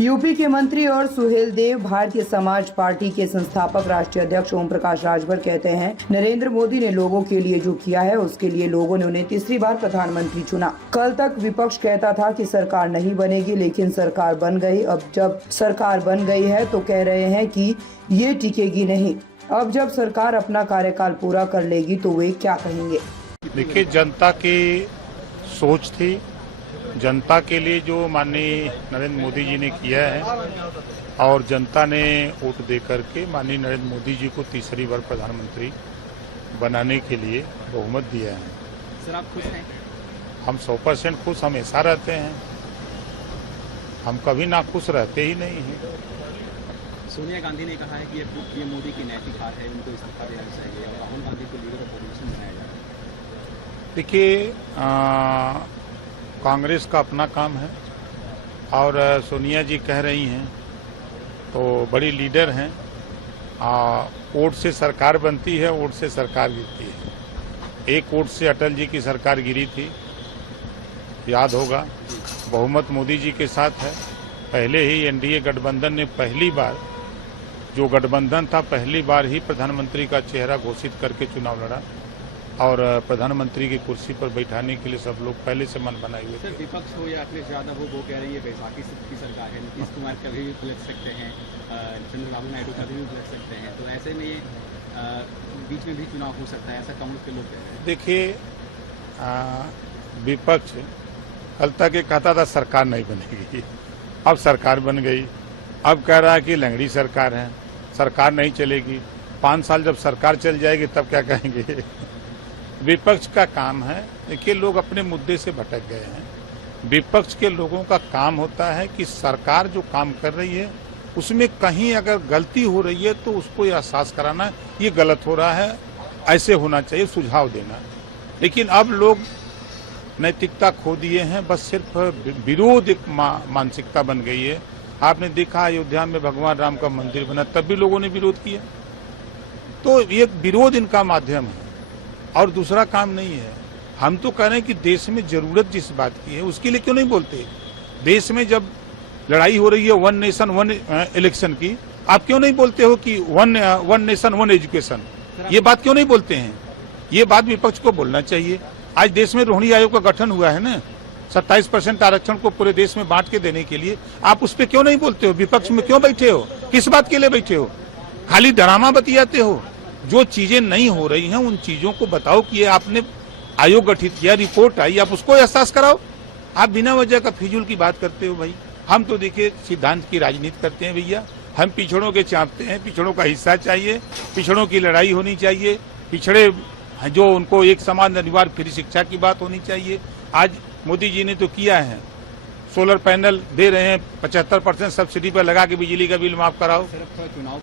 UP के मंत्री और सुहेल देव भारतीय समाज पार्टी के संस्थापक राष्ट्रीय अध्यक्ष ओम प्रकाश राजभर कहते हैं, नरेंद्र मोदी ने लोगों के लिए जो किया है उसके लिए लोगों ने उन्हें तीसरी बार प्रधानमंत्री चुना। कल तक विपक्ष कहता था कि सरकार नहीं बनेगी, लेकिन सरकार बन गई। अब जब सरकार बन गई है तो कह रहे हैं कि ये टिकेगी नहीं। अब जब सरकार अपना कार्यकाल पूरा कर लेगी तो वे क्या कहेंगे। देखिए, जनता की सोच थी, जनता के लिए जो माननीय नरेंद्र मोदी जी ने किया है और जनता ने वोट दे करके माननीय नरेंद्र मोदी जी को तीसरी बार प्रधानमंत्री बनाने के लिए बहुमत दिया है। सर, आप खुश हैं? हम 100% खुश हमेशा रहते हैं, हम कभी नाखुश रहते ही नहीं हैं। सोनिया गांधी ने कहा है कि ये मोदी की नैतिक हार है, उनको इस्तीफा देना चाहिए और राहुल गांधी को लीडर अपोजिशन बनाया जाए। देखिए, कांग्रेस का अपना काम है और सोनिया जी कह रही हैं तो बड़ी लीडर हैं। वोट से सरकार बनती है, वोट से सरकार गिरती है। एक वोट से अटल जी की सरकार गिरी थी, याद होगा। बहुमत मोदी जी के साथ है। पहले ही एनडीए गठबंधन ने पहली बार, जो गठबंधन था, पहली बार ही प्रधानमंत्री का चेहरा घोषित करके चुनाव लड़ा और प्रधानमंत्री की कुर्सी पर बैठाने के लिए सब लोग पहले से मन बनाए हुए थे। सर, विपक्ष हो या अखिलेश यादव हो, वो कह रही है बैसाखी की सरकार है, नीतीश कुमार कभी भी उलझ सकते हैं, चंद्रबाबू नायडू कभी भी उलझ सकते हैं, तो ऐसे में बीच में भी चुनाव हो सकता है, ऐसा कांग्रेस के लोग कह रहे हैं। देखिए, विपक्ष कल तक ये कहता था सरकार नहीं बनेगी, अब सरकार बन गई। अब कह रहा है कि लंगड़ी सरकार है, सरकार नहीं चलेगी। 5 साल जब सरकार चल जाएगी तब क्या कहेंगे। विपक्ष का काम है, देखिए, लोग अपने मुद्दे से भटक गए हैं। विपक्ष के लोगों का काम होता है कि सरकार जो काम कर रही है उसमें कहीं अगर गलती हो रही है तो उसको एहसास कराना, ये गलत हो रहा है, ऐसे होना चाहिए, सुझाव देना। लेकिन अब लोग नैतिकता खो दिए हैं, बस सिर्फ विरोध एक मानसिकता बन गई है। आपने देखा अयोध्या में भगवान राम का मंदिर बना, तब भी लोगों ने विरोध किया। तो ये विरोध इनका माध्यम है और दूसरा काम नहीं है। हम तो कह रहे हैं कि देश में जरूरत जिस बात की है उसके लिए क्यों नहीं बोलते। देश में जब लड़ाई हो रही है वन नेशन वन इलेक्शन की, आप क्यों नहीं बोलते हो कि वन नेशन वन एजुकेशन, ये बात क्यों नहीं बोलते हैं। ये बात विपक्ष को बोलना चाहिए। आज देश में रोहिणी आयोग का गठन हुआ है ना, 27% आरक्षण को पूरे देश में बांट के देने के लिए, आप उस पर क्यों नहीं बोलते हो। विपक्ष में क्यों बैठे हो, किस बात के लिए बैठे हो, खाली ड्रामा बतियाते हो। जो चीजें नहीं हो रही हैं उन चीजों को बताओ कि ये आपने आयोग गठित किया, रिपोर्ट आई, आप उसको एहसास कराओ। आप बिना वजह का फिजूल की बात करते हो भाई। हम तो देखिए सिद्धांत की राजनीति करते हैं भैया। हम पिछड़ों के चाहते हैं, पिछड़ों का हिस्सा चाहिए, पिछड़ों की लड़ाई होनी चाहिए, पिछड़े जो उनको एक समान अनिवार्य फ्री शिक्षा की बात होनी चाहिए। आज मोदी जी ने तो किया है, सोलर पैनल दे रहे हैं, 75% सब्सिडी पर लगा के बिजली का बिल माफ कराओ। सिर्फ चुनाव